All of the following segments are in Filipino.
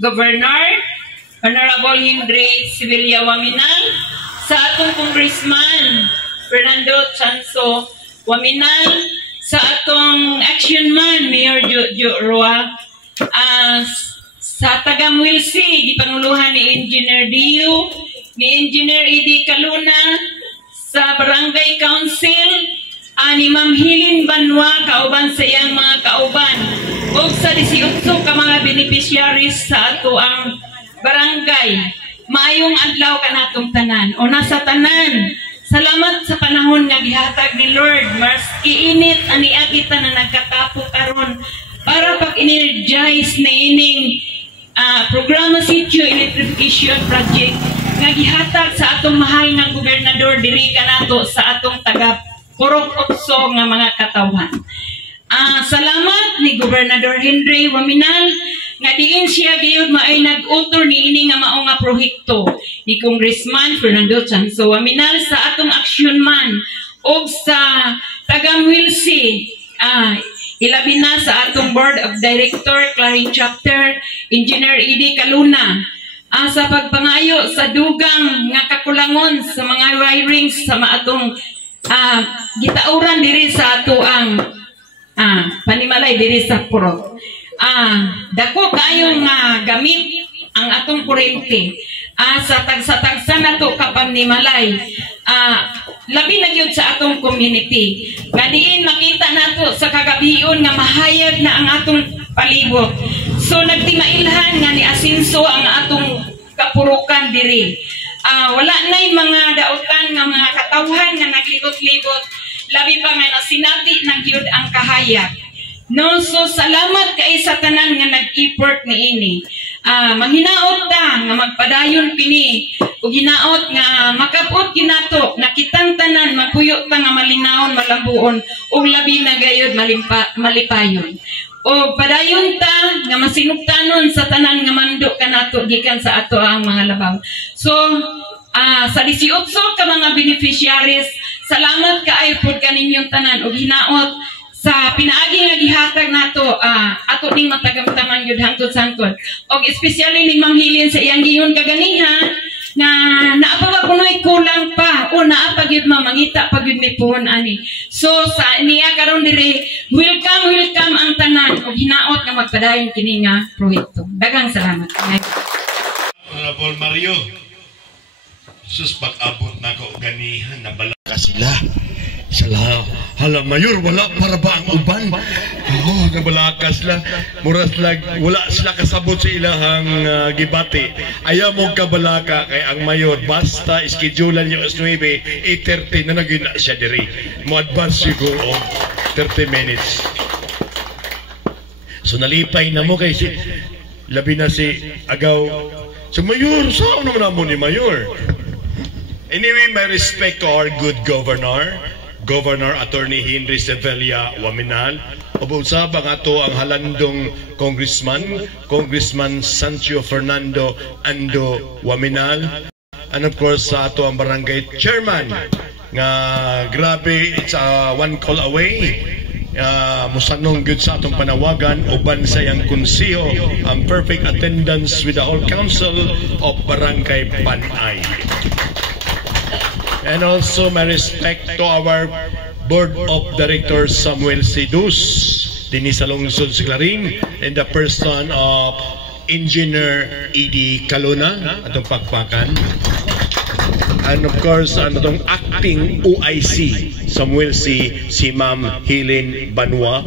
Governor, Honorable Henry Sibilia Waminal, sa atong Congressman Fernando Chanso Waminal, sa atong Action Man Mayor Jo Roa, sa tagang Wilsi, di panuluhan ni Engineer Dio, ni Engineer Edi Caluna, sa Barangay Council, ni Ma'am Hilin Banwa, kauban sa iyang mga kauban, o sa 18 ka mga beneficiaries sa ato ang barangay. Maayong adlaw ka natong tanan, o nasa tanan. Salamat sa panahon nga gihatag ni Lord, mas iinit aniya kita na nagkatapo karon para pag-energize na ining programa Sitio Electrification Project nga gihatag sa atong mahal nga gobernador diri kanato sa atong taga Purok Otso nga mga katawhan. Salamat ni Gobernador Henry Waminal nga diin siya gayud maay nag-utor ni ini nga mao nga proyekto ni Congressman Fernando Chanso Waminal sa atong Action Man o sa tagang Wilsi, ilabi na sa atong Board of Director, Clarin Chapter, Engineer Edi Caluna, sa pagpangayo sa dugang nga kakulangon sa mga wirings sa atong gitauran diri sa ato ang panimalay diri sa Purok. Dako kayong gamit ang atong kurente sa tagsa-tagsa nato kapag nimalay. Labi na gyud sa atong community. Gadiin makita nato sa kagabion nga mahayag na ang atong palibot. So nagtimailhan nga ni asinso ang atong kapurukan diri. Wala na'y mga dautan nga mga katawhan nga naglibot-libot, labi pa nga nasinati na gyud ang kahayag. No, so salamat kay sa tanan nga nag-effort niini. Manghinaot ta nga magpadayon pini ug hinaot nga makapot ginato nakitang tanan magpuyo ta nga malinawon malambuon ug labi na gayud malipayon. O padayon ta nga masinugtanon sa tanan nga mando kanato gikan sa ato ang mga labaw. So sa 18 ka mga beneficiaries, salamat kaayo pod kaninyong tanan ug hinaot sa pinaagi nga gihatag nato ato ning matagamtaman gyud hangtod sangkod. Og especially ni Ma'am Hilin sa iyang giyon kaganiha nga naapa kunoy kulang pa o naapa gyud mamangita pag gyud mi puhon ani. So sa niya karon diri, welcome ang tanan og hinaot nga magpadayon kini nga proyekto. Daghang salamat. Honorable Mario, sus pag-abot na ko ganihan na bala ka sila. Salah, hala mayor wala para ba ang uban? Oh, nabalakas la. Muras lag wala sila kasabot sa ilahang gibati. Ayaw mo kabalaka kay ang mayor basta schedulean niyo as 9, 8:30 na nagina siya diri. Mo advance siguro 30 minutes. So nalipay na mo kay si labi na si agaw. So mayor, saan naman mo ni mayor? Anyway, my respect to our good governor, Governor Attorney Henry Sibilia Waminal, ubusab ang ato ang halandong Congressman Sancho Fernando Ando Waminal, and of course sa ato ang barangay chairman nga grabe, it's one call away. Musanong good sa atong panawagan uban sa iyang konseho ang perfect attendance with the whole council of Barangay Panay. And also my respect to our Board of Directors Samuel Sidus, Denise Alongson Clarin, and the person of Engineer Edi Caluna, atong pagpakan. And of course, atong acting OIC, Samuel si Ma'am Hilin Banwa.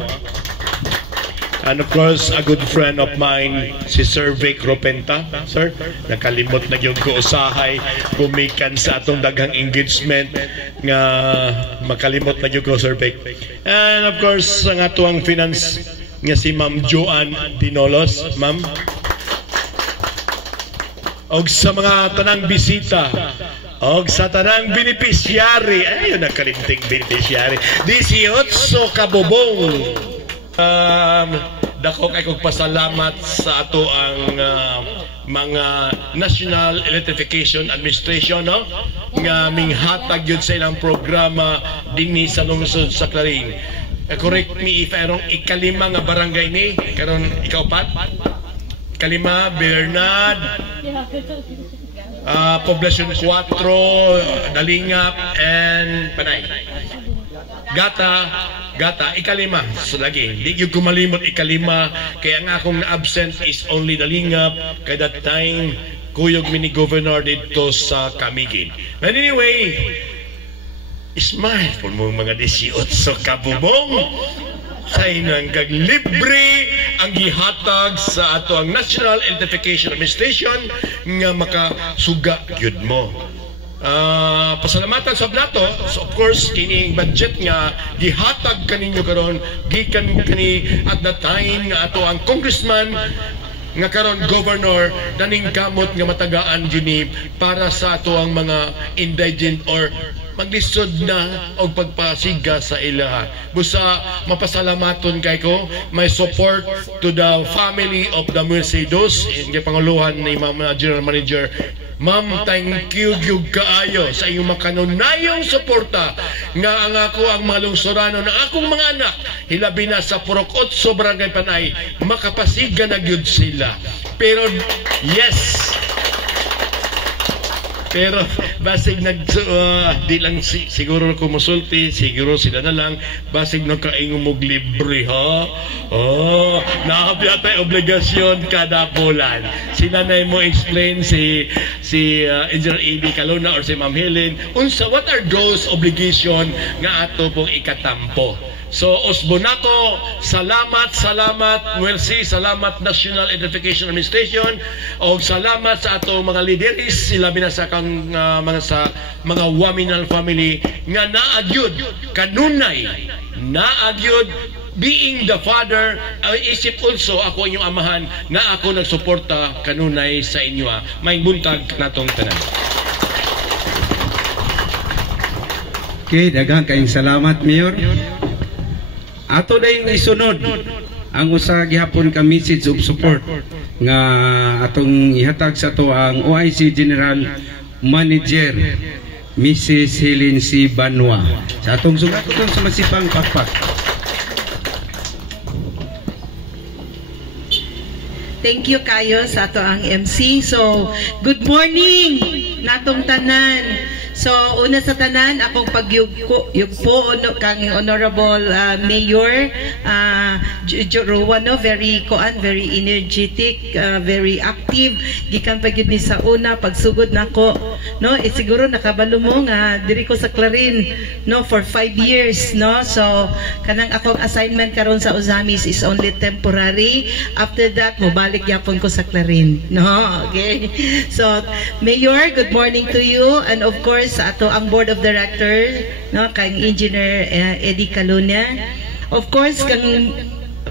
And of course, a good friend of mine, si Sir Vic Ropenta. Sir, nakalimot na yung kuusahay, kumikan sa atong daghang engagement nga makalimot na yung Sir Vic. And of course, ang atong finance nga si Ma'am Joanne Dinolos, Ma'am. Og sa mga tanang bisita, og sa tanang beneficiary, ayun nakalimting beneficiary, 18 kabubong. Dako kay kog pasalamat sa ato ang mga National Electrification Administration, no, nga minghatag yun sa ilang programa dinhi sa lungsod sa Clarin. Correct me if erong ikalima nga barangay ni karon ikaw pat Kalima, Bernard. Poblacion 4, Dalingap, and Panay. Gata, ikalima. So lagi, di yung kumalimot ikalima. Kaya nga akong na-absent is only Dalingap. Kaya that time, kuyog mini governor dito sa Camiguin. But anyway, smile po mo mga 18 kabubong. Sa inang libre ang gihatag sa ato ang National Identification Administration nga makasuga gyud mo. Pasalamatan sa blato, so of course kining budget nga gihatag kaninyo karon gikan kani at that time nga ato ang congressman nga karon governor daning kamot nga matagaan gyud para sa ato ang mga indigent or maglisod na og pagpasiga sa ilaha. Busa mapasalamaton kay ko, may support to the family of the Mercedes, yung panguluhan ni General Manager. Ma'am, thank you gyud kaayo sa iyong makanunayong suporta nga ang ako ang mga lungsorano ng akong mga anak hilabi na sa Purok 8 Barangay Panay makapasiga na gyud sila. Pero yes, pero basig di lang siguro kumusulti, siguro sila na lang basig nagkaingong mog libre ha. Nahabya tayo obligasyon kada bulan. Sila na mo explain si Engineer E.D. Caluna or si Ma'am Helen unsa what are those obligation nga ato pong ikatampo. So, Osbonato, salamat, Mercy, salamat National Identification Administration, o salamat sa ato mga lideris, sila binasa kang mga Waminal family, nga naagyod, kanunay, naagyod, being the father, isip also ako inyong amahan, na ako nagsuporta kanunay sa inyo. May buntag natong tanan. Okay, daghang kayong salamat, Mayor. Ato na yung isunod ang usa gihapon ka message of support nga atong ihatag sa to ang OIC General Manager Mrs. Helen C. Banwa. Sa atong sugat itong sumasipang pakpak. Thank you kayo sa ato ang MC. So, good morning natong tanan. So, una sa tanan, akong pagyugpo kang Honorable Mayor Jorowa, no? Very energetic, very active. Gikan pa gyud ni sa una pagsugod nako, no? Siguro nakabalo mo nga diri ko sa Clarin, no, for 5 years, no? So, kanang akong assignment karon sa Ozamis is only temporary. After that, mobalik yapon ko sa Clarin, no? Okay. So, Mayor, good morning to you, and of course sa ato ang board of directors, no, kang Engineer E.D. Caluna, of course kang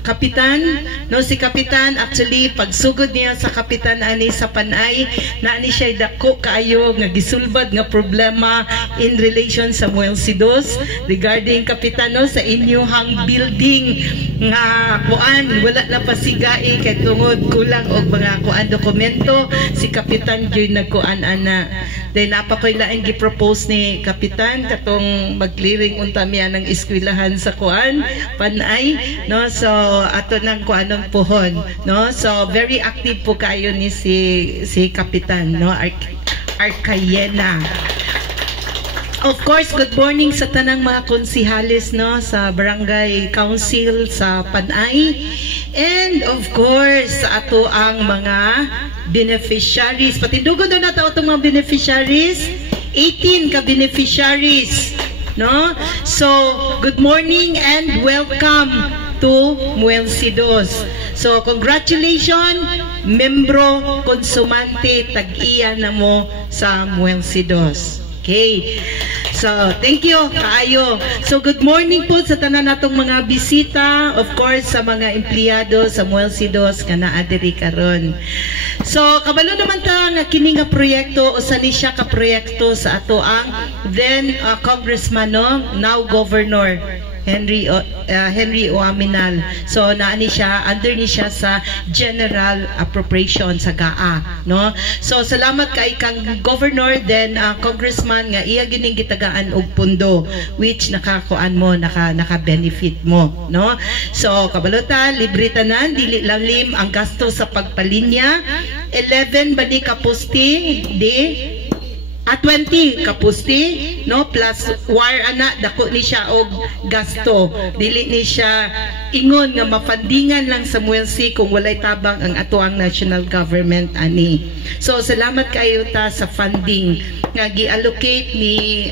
Kapitan, no, si Kapitan actually pagsugod niya sa Kapitan ani sa Panay na ani siya dako kaayo nga gisulbad nga problema in relation sa Muelsidos regarding Kapitan, no, sa inyong building nga kuan wala na pasigai kay tungod kulang og mga kuan dokumento. Si Kapitan gyud nagkuan ana, then napakoy laing gi-propose ni Kapitan katong mag-clearing unta miya ng eskwelahan sa kuan Panay, no. So ato nang kuanong puhon, no. So very active po kayo ni si Kapitan, no, Arcayena. Of course, good morning sa tanang mga konsihales, no, sa Barangay Council sa Panay, and of course sa ato ang mga beneficiaries. Patindugon daw nato itong mga beneficiaries, 18 ka beneficiaries, no. So good morning and welcome to Muelsidos. So congratulations, membro konsumante, tag-iya na mo sa Muelsidos. Okay. So, thank you kaayo. So, good morning po sa tanan natong mga bisita, of course sa mga empleyado sa Muelsidos nga naa diri karon. So, kabalo naman ta nga kini nga proyekto usa ni siya ka proyekto sa ato ang then Congressman, no, now Governor Henry O. Aminal. So naani siya, under ni siya sa General Appropriation sa GAA, no? So salamat kay kang Governor, then Congressman nga iya gining gitagaan og pundo which nakakuan mo, naka-benefit mo, no? So kabalutan, libre tanan, dili lalim ang gasto sa pagpalinya. 11 ba ni kapusti di 20 kapusti, no, plus wire ana dako ni siya og gasto, dili ni siya ingon nga mafundingan lang sa MULC kung walay tabang ang ato ang national government ani. So salamat kayo ta sa funding nga gi-allocate ni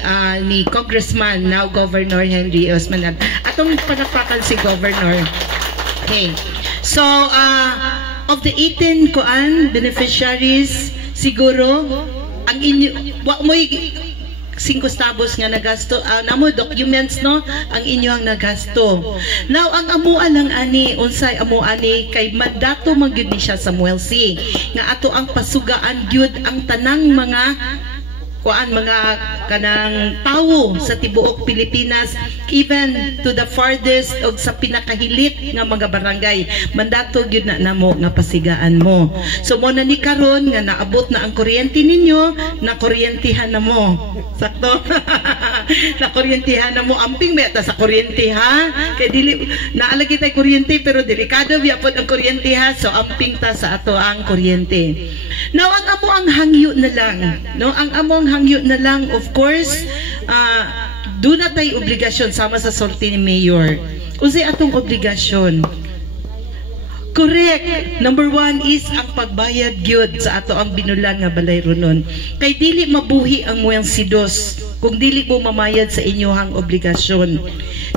Congressman, now Governor Henry Osman. Atong panapakan si Governor. Okay, so of the 18 beneficiaries, siguro ang inyo wa mo 5 tabos nga nagasto, namo documents, no, ang inyong nagasto. Now ang amua lang ani, unsay amua ani kay mandato man gyud ni siya sa MULC nga ato ang pasugaan gyud ang tanang mga mga kanang tawo sa tibuok Pilipinas, even to the farthest og sa pinakahilit nga mga barangay. Mandato gyud na namo nga pasigaan mo. So mo na ni karon nga naabot na ang kuryente ninyo, na kuryentihan na mo. Sakto. Na kuryentihan na mo, amping meta sa kuryente, ha? Kay dili naalagi tay kuryente pero delikado biapod ang kuryente, ha. So amping ta sa ato ang kuryente. Now ang amo ang hangyo na lang, no? Ang among hangyo na lang, of course, do na tay obligasyon sama sa sulti ni Mayor. Unsay atong obligasyon? Correct. Number 1 is ang pagbayad gyud sa ato ang binulan nga balay runon. Kay dili mabuhi ang MULC 2 kung dili mo mamayad sa inyohang obligasyon.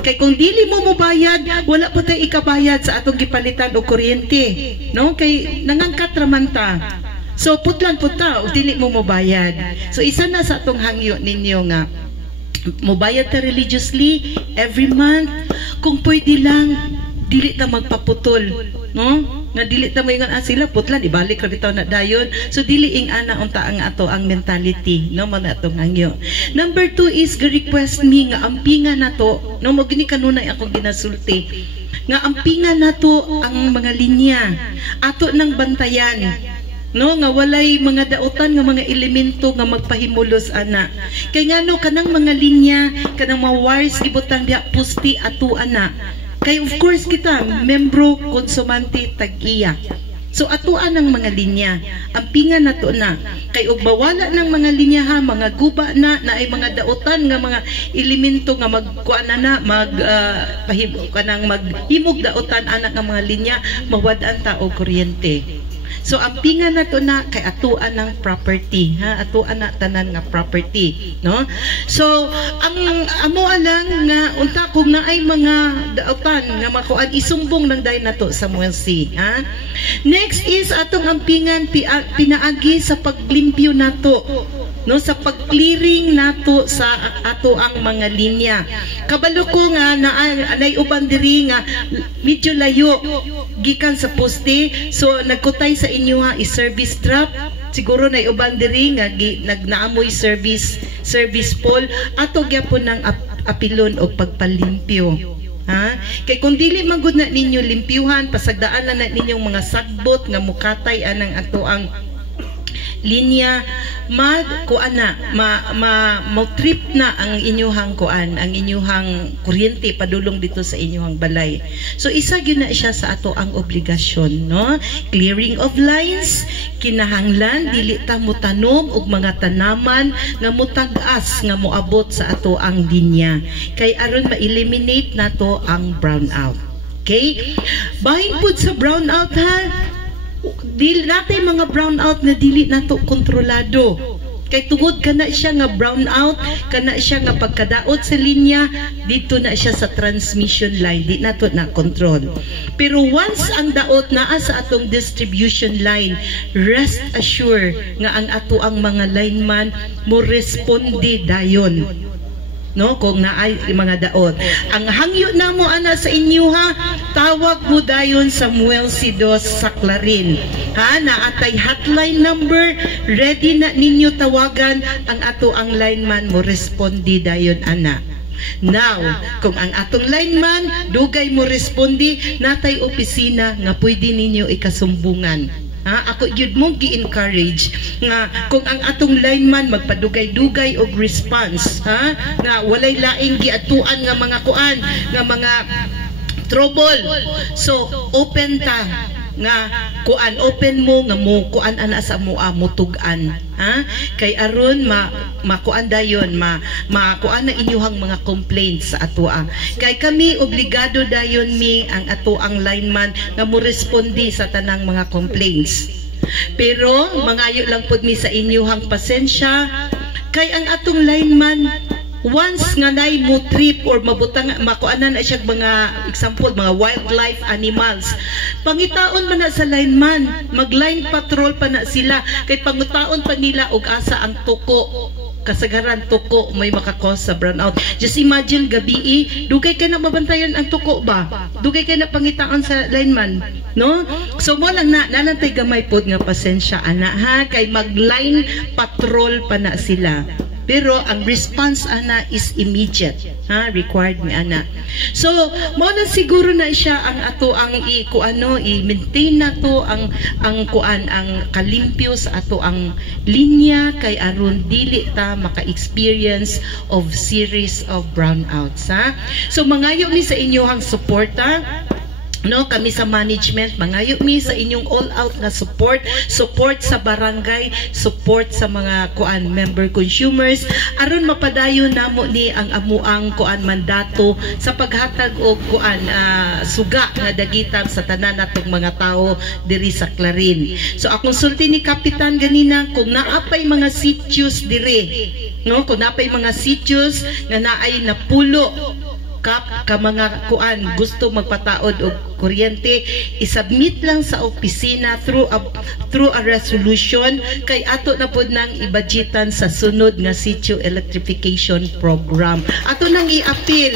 Kay kung dili mo mobayad, wala po tay ikabayad sa atong gipalitan og kuryente, no? Kay nangangkat raman ta. So putlan puta ug dili mo mobayad. So isa na sa atong hangyo ninyo nga mobayad ta religiously every month. Kung pwede lang dili ta magpaputol, no? Nga dili ta moingon sila putlan ibalik ra bitaw na dayon. So dili ing ana unta ang ato ang mentality, no, mo na atong hangyo. Number 2 is request me nga ampingan nato, no, mo gini kanunay ako ginasulti nga ampingan nato ang mga linya ato nang bantayan, no, nga walay mga dautan nga mga elemento nga magpahimulos ana. Kay ngano kanang mga linya, kanang mga wires gibutang diha pusti ato ana. Kay of course kita membro konsumante tag-iya. So atuan ang mga linya, ampingan nato na. Kay og bawala ng mga linya, ha, mga guba na ay mga dautan nga mga elemento nga magkuan na kanang maghimog dautan anak nga mga linya, mawad-an ta og kuryente. So ampingan nato na kay atuan ng property, ha, atuan na tanan nga property, no? So ang amo lang nga unta kung naay mga dautan nga makuan isumbong lang dai nato sa MULC, ha. Next is atong ampingan pinaagi sa paglimpyo nato, no, sa pag-clearing nato sa ato ang mga linya. Kabalo ko nga naay uban diri nga medyo layo gikan sa poste, so nagkutay sa inyo, ha, i-service trap. Siguro na uban diri nga nagnaamoy service pole ato gyapon ng apilon og pagpalimpyo, ha. Kay kung dili man gud na ninyo limpyuhan, pasagdaan na ninyong mga sagbot nga mukatay anang ato ang linya, trip na ang inyuhang kuan, ang inyuhang kuryente padulong dito sa inyuhang balay. So isa gyud na siya sa ato ang obligasyon, no? Clearing of lines, kinahanglan dili ta mo tanom og mga tanaman nga mutag-as nga moabot sa ato ang linya. Kay aron ma-eliminate nato ang brownout. Okay? Bahin pud sa brownout, ha. Dili natay mga brownout na dili nato kontrolado. Kay tungod kana siya nga brownout, kana siya nga pagkadaot sa linya, dito na siya sa transmission line, di nato na control. Pero once ang daot naa sa atong distribution line, rest assure nga ang ato ang mga lineman mo responde dayon, no, kung naay mga daot. Ang hangyo namo ana sa inyo, ha, tawag mo dayon sa MULC 2 sa Clarin, ha, na atay hotline number, ready na ninyo tawagan ang ato ang lineman mo responde dayon ana. Now, kung ang atong lineman dugay mo respondi, natay opisina nga pwede ninyo ikasumbungan. Ako yun mong gi-encourage nga kung ang atong lineman magpadugay-dugay og response, nga walay laing giatuan nga mga kuan, nga mga trouble. So, open ta nga kuan, open mo nga mo kuan ana sa mutugan, kay aron makuan dayon makuan na inyuhang mga complaints sa atoa, kay kami obligado dayon ang atoang lineman nga mo respondi sa tanang mga complaints. Pero mangayo lang pud mi sa inyuhang pasensya, kay ang atong lineman once nga nay mo trip or mabutang makuanan na siya mga example mga wildlife animals, pangitaon man na sa lineman, mag-line patrol pa na sila, kay pangutaon pa nila og asa ang tuko, kasagaran tuko may makakos sa brownout. Just imagine gabi dugay kay na mabantayan ang tuko ba, dugay kay na pangitaon sa lineman, no? So mo lang na nanantay gamay pod nga pasensya ana kay mag-line patrol pa na sila. Pero ang response ana is immediate, required ni ana. So mo na siguro na siya ang ato ang i-maintain na to ang kuan ang kalimpyo sa ato ang linya, kay aron dili ta maka-experience of series of brownouts. So mangayo mi sa inyohang suporta, no, kami sa management, mangayo mi sa inyong all-out na support sa barangay, support sa mga kuan member consumers, aron mapadayon namo ni ang amuang kuan mandato sa paghatag og kuan suga nga dagitang sa tanan natong mga tao diri sa Clarin. So akong sulti ni Kapitan ganina, kung naapay mga sitios dire, no, kung naapay mga sitios nga naay napulo ka mga kuan gusto magpataod og kuryente, isubmit lang sa opisina through a resolution, kay ato na pod nang ibudgetan sa sunod nga sitio electrification program. Ato nang i-appeal.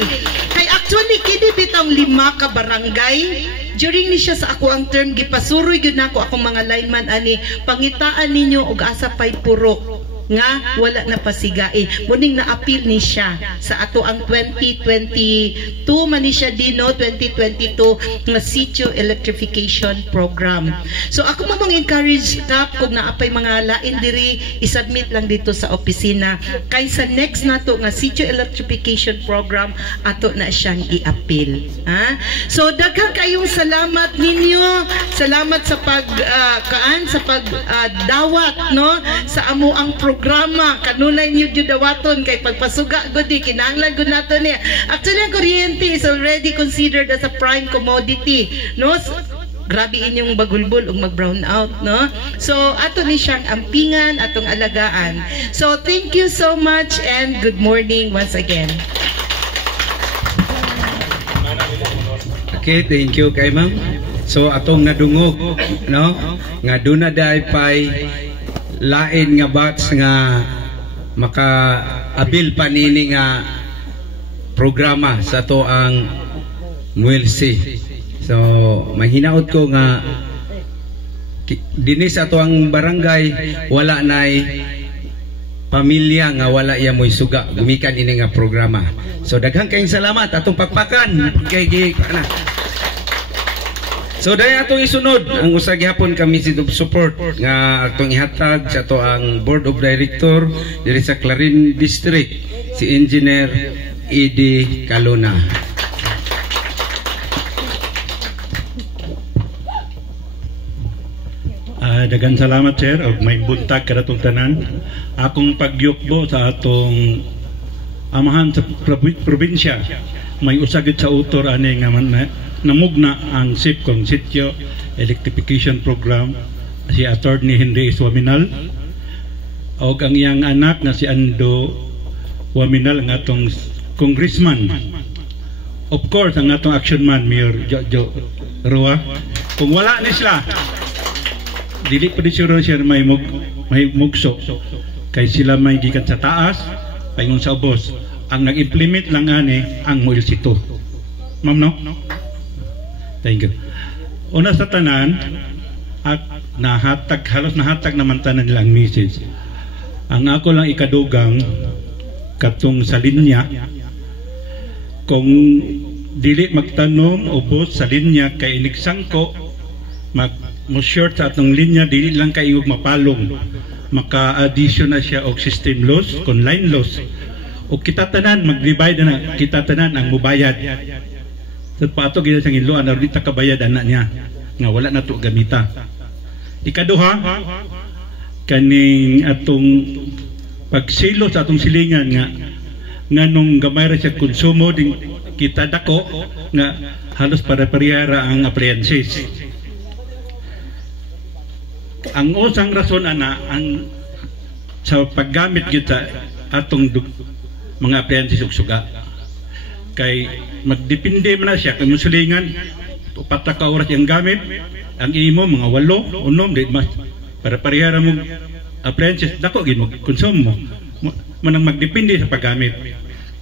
Kay actually kini bitang 5 ka barangay during ni siya sa ako ang term, gipasuroy gyud nako akong mga lineman ani, pangitaan ninyo og asa pay purok nga wala na pasigai. Muning na-appeal ni siya sa ato ang 2022 man ni siya dino 2022 nga sitio electrification program. So ako mo mong encourage ta kung naapay mga lain diri, isubmit lang dito sa opisina, kay sa next nato nga sitio electrification program ato na siyang i-appeal. So daghang kayong salamat ninyo, salamat sa dawat, no, sa amo ang programa kanunay niyo jud dawaton, kay pagpasuga gudi kinahanglan gud nato niya. Actually ang kuryente is already considered as a prime commodity, no? Grabe inyong bagulbol ug mag-brown out, no? So ato ni siyang ampingan, atong alagaan. So thank you so much and good morning once again. Okay, thank you kay ma'am. So atong nadungog, no, nga duna day pay lain nga batch nga maka-abil panini nga programa sa to ang MWELSI. So mahinaot ko nga dinis ato ang barangay wala nay pamilya nga wala iya moy suga gumikan ini nga programa. So daghang kayong salamat, atong pakpakan kay ana. So dahil atong isunod ang usa gihapon kami si support nga atong ihatag sa ato ang Board of Director diri sa Clarin District, si Engineer Eddie Caluna. Daghang salamat sir, og may buntag kadatong tanan. Akong pagyukbo sa atong amahan sa probinsya, may usagid sa autor ani nga namugna ang SIPCON Sitio Electrification Program, si Attorney Henry Waminal o ang iyang anak na si Ando Waminal, ang atong congressman. Of course ang atong action man Mayor Jojo Roa. Kung wala ni sila dili pa di sure siya may mugso, kay sila may gikan sa taas paingon sa ubos. Ang nag-implement lang ani ang MWELSI 2. Ma'am, no? Thank you. Una sa tanan, at halos nahatag naman tanan nilang message. Ang ako lang ikadugang katong sa linya kung dili magtanom ubos sa linya kay inigsangko mo short sa atong linya, dili lang kayo mapalong, maka-addition na siya og system loss kon line loss, o kita tanan mag-divide na kita tanan ang mubayad. So pato gid sang iluan na dita kabayad anak niya nga wala na to gamita. Ikaduha, kaning atong pagsilo sa atong silingan nga nung gamay ra siya konsumo din kita dako nga halos para parihara ang appliances. Ang usang rason ana ang sa paggamit gyud sa atong mga appliances ug suga kay magdepende man na siya kay musulingan upat ka oras ang gamit, ang imo mga 8 unom di mas para parihara mo appliances dako gid mo konsumo manang magdepende sa paggamit.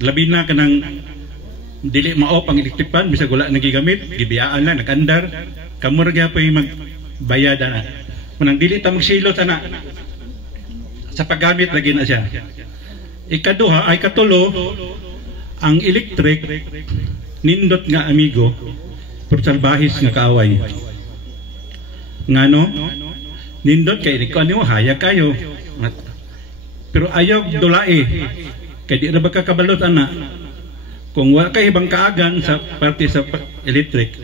Labi na kanang dili mao pang electric fan bisag wala nagigamit gibiyaan lang nagandar kamo ra gyapon magbayad ana. Manang dili ta magsilot ana sa paggamit lagi na siya. Ikaduha ay katulo, ang electric nindot nga amigo pero salbahis nga kaaway. Ngano nindot kay ikaw nimo hayag kayo pero ayaw dulai kay di ra ba kakabalot ana kung wala kay ibang kaagan sa parte sa electric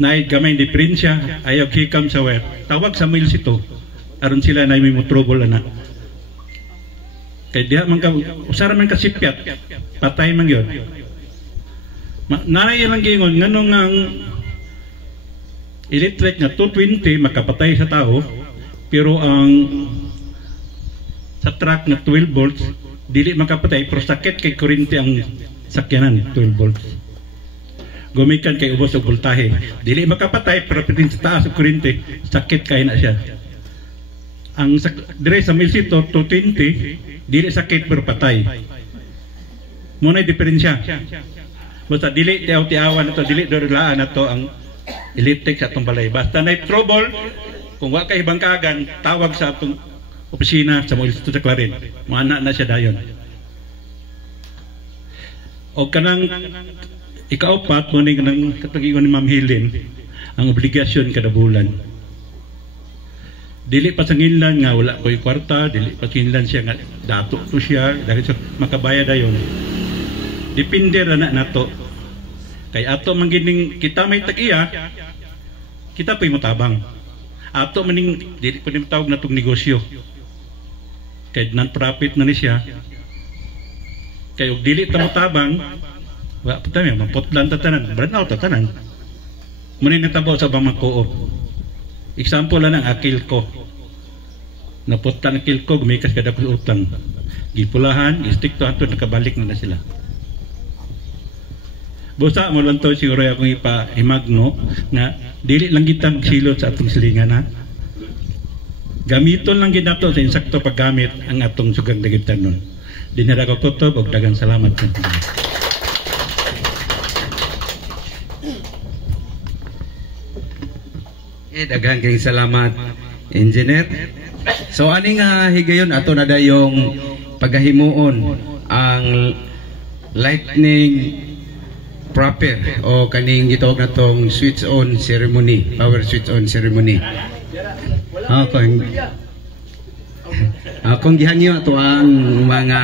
na gamay diferensya ayaw hikam sa wire tawag sa mail sito aron sila na may trouble ana kay diha man ka usara man ka sipyat patay man gyud nanay lang gingon nganong ang electric nga 220 makapatay sa tao pero ang sa truck na 12 volts dili makapatay pero sakit kay kuryente ang sakyanan 12 volts gumikan kay ubos og voltahe dili makapatay pero pitin sa taas og kuryente sakit kay na siya. Ang dire sa milsito 220 dili sakit pero patay mo na diferensya basta dili tiaw-tiawan ato dili dorelaan ato ang electric sa atong balay basta na trouble kung wa kay ibang kaagan tawag sa atong opisina sa mga sa Clarin mana na siya dayon. O kanang ikaupat mo ning kanang katugigon ni Ma'am Helen ang obligasyon kada bulan dili pa sanginlan nga wala ko'y kwarta dili pa sanginlan siya nga dato to siya dahil sa makabayad dayon depende ra na nato kay ato mangining kita may tag-iya kita pay motabang ato maning dili pa nim tawag natong negosyo kay non-profit na ni siya kay og dili ta motabang wa pa tayo maputlan ta tanan brand out ta tanan muni natabo sa bangko example lang ang akil ko naputlan akil ko gumikas kada ko utang gipulahan istik to ato nakabalik na sila busa mo lang to siguro akong ipahimagno na dili lang kita magsilot sa atong silingan ha gamiton lang gid nato sa insakto paggamit ang atong sugang dagitanon dinara ko kutob og daghang salamat sa daghang kayong salamat engineer. So ani nga higayon ato na dayong pagahimuon ang lightning proper o kaning gitawag natong switch on ceremony, power switch on ceremony. Kung gihanyo ato ang mga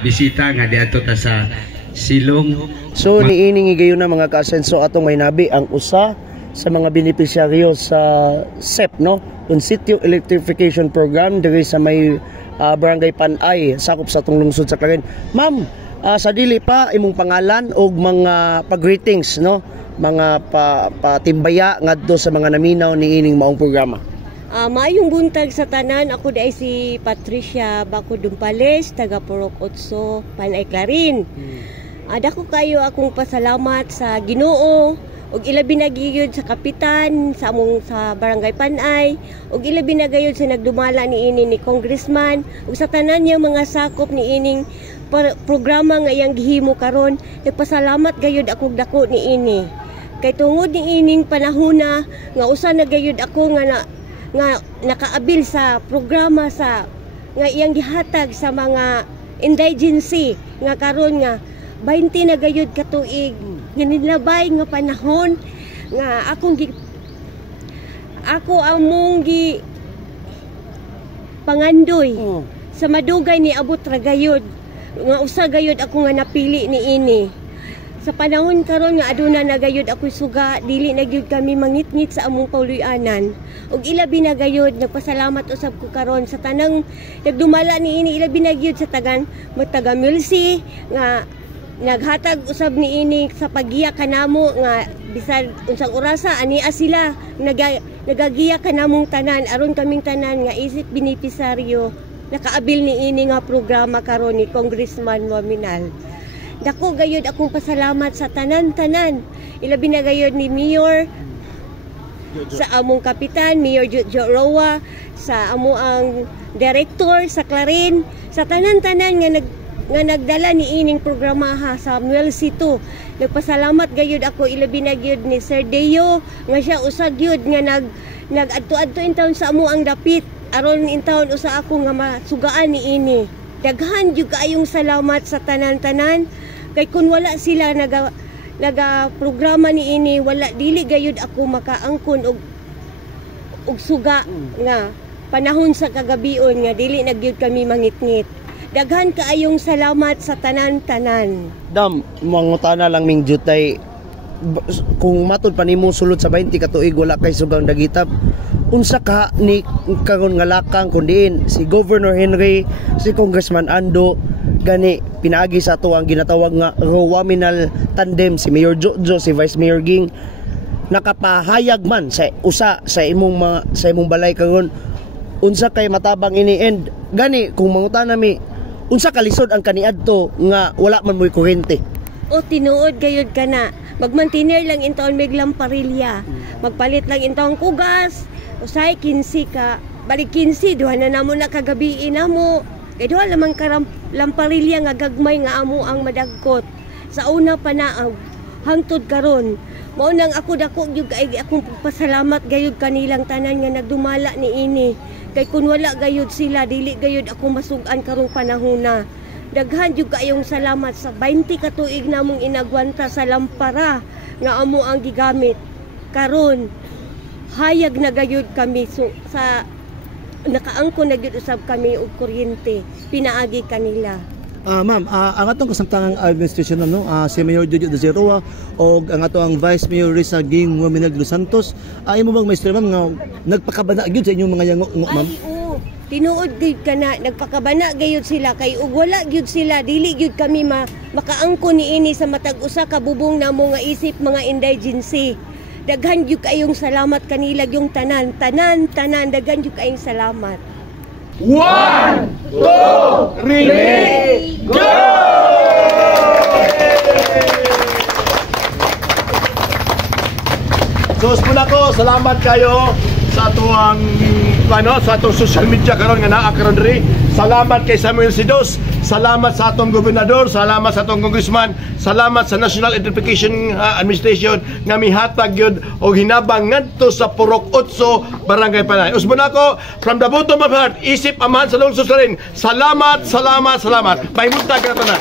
bisita nga diadto ta sa silong. So niining higayon na mga kaasenso atong may nabi ang usa sa mga benepisyaryo sa SEP no, yung Sitio Electrification Program diri sa may Barangay Panay sakop sa atong lungsod sa Clarin. Ma'am, sa dili pa imong pangalan og mga pag-greetings no, mga patimbaya ngadto sa mga naminaw ni ining maong programa. Maayong buntag sa tanan, ako day si Patricia Baco Dumpales, taga Purok 8, Panay Clarin. Dako kayo akong pasalamat sa Ginoo ug ilabi na gayud sa kapitan sa among sa Barangay Panay ug ilabi na gayud sa nagdumala ni ini ni congressman ug sa tanan niya mga sakop ni ining programa nga iyang gihimo karon. Nagpasalamat gayud ako dako ni ini kay tungod ni ining panahona nga usa na gayud ako nga nakaabil sa programa sa nga iyang gihatag sa mga indigency nga karon nga 20 na gayud ka tuig nga nilabay nga panahon nga ako among gi pangandoy sa madugay ni abot ra gayud nga usa gayud ako nga napili ni ini. Sa panahon karon nga aduna na gayud ako'y suga, dili na gyud kami mangitngit sa among kauluyanan. Ug ilabi na gayud nagpasalamat usab ko karon sa tanang nagdumala ni ini, ilabi na gyud sa taga Milsi nga naghatag usab ni ini sa paggiya kanamo nga bisan unsang orasa ania sila nagagiya kanamong tanan aron kaming tanan nga isip benepisaryo nakaabil ni ini nga programa karon ni Congressman Nominal. Dako gayud akong pasalamat sa tanan-tanan. Ilabi na gayud ni Mayor sa among kapitan, Mayor Jojo Roa, sa amo ang director sa Clarin, sa tanan-tanan nga nagdala ni ining programa sa Samuel C2. Nagpasalamat gayud ako ilabi na gyud ni Sir Deo nga siya usag gyud nga nag-adto-adto intawon sa amo ang dapit aron intawon usa ako nga masugaan ni ini. Daghan jud kaayong salamat sa tanan-tanan kay kun wala sila naga programa ni ini wala dili gayud ako makaangkon og suga nga panahon sa kagabion nga dili nagyud kami mangitngit. Daghan kaayong salamat sa tanan-tanan. Dam, mangutana lang ming jutay kung matud pa nimo sulod sa 20 ka tuig wala kay sugang dagitap. Unsa ka ni karon nga lakang kundiin si Governor Henry, si Congressman Ando gani pinaagi sa ato ang ginatawag nga Rowaminal tandem si Mayor Jojo, si Vice Mayor Ging nakapahayag man sa usa sa imong balay karon unsa kay matabang ini and gani kung mangutana mi unsa kalisod ang kaniadto nga wala man mo'y kuryente. O tinuod gayud kana magmantiner lang intawon mig lamparilya magpalit lang intawon kugas usay 15 ka balik 15 duha na namo na kagabi namo kay duha lamang lamparilya nga gagmay nga amo ang madagkot sa una pa na ang hangtod karon mao nang ako dako gyud kay akong pasalamat gayud kanilang tanan nga nagdumala ni ini kay kun wala gayud sila dili gayud ako masug-an karong panahona. Daghan jud kaayong salamat sa 20 ka tuig namong inagwanta sa lampara nga amo ang gigamit karon hayag na gayud kami sa nakaangkon na gyud usab kami og kuryente pinaagi kanila. Ma'am, ang atong kasamtangang administrasyon si Mayor Jojo de Zeroa o ang atong Vice Mayor Risa Ging Wominag de Los Santos, imo bang maestro ma'am nga nagpakabana gyud sa inyong mga yango ma'am? Ay, oo. Tinuod gyud kana nagpakabana gayud sila kay ug wala gyud sila dili gyud kami makaangkon niini sa matag usa ka bubong namo nga isip mga indigency. Daghan gyud kayong salamat kanila yung tanan daghan gyud kayong salamat. 1, 2, 3, go! Sus po na ko, salamat kayo sa atong social media karon nga naa karon diri. Salamat kay Samuel Sidos, salamat sa atong gobernador, salamat sa atong congressman, salamat sa National Identification Administration nga mihatag gyud og hinabang ngadto sa Purok 8 Barangay Panay. Usbon ako from the bottom of heart, isip amahan sa lungsod sa rin. Salamat. May muntag na tanan.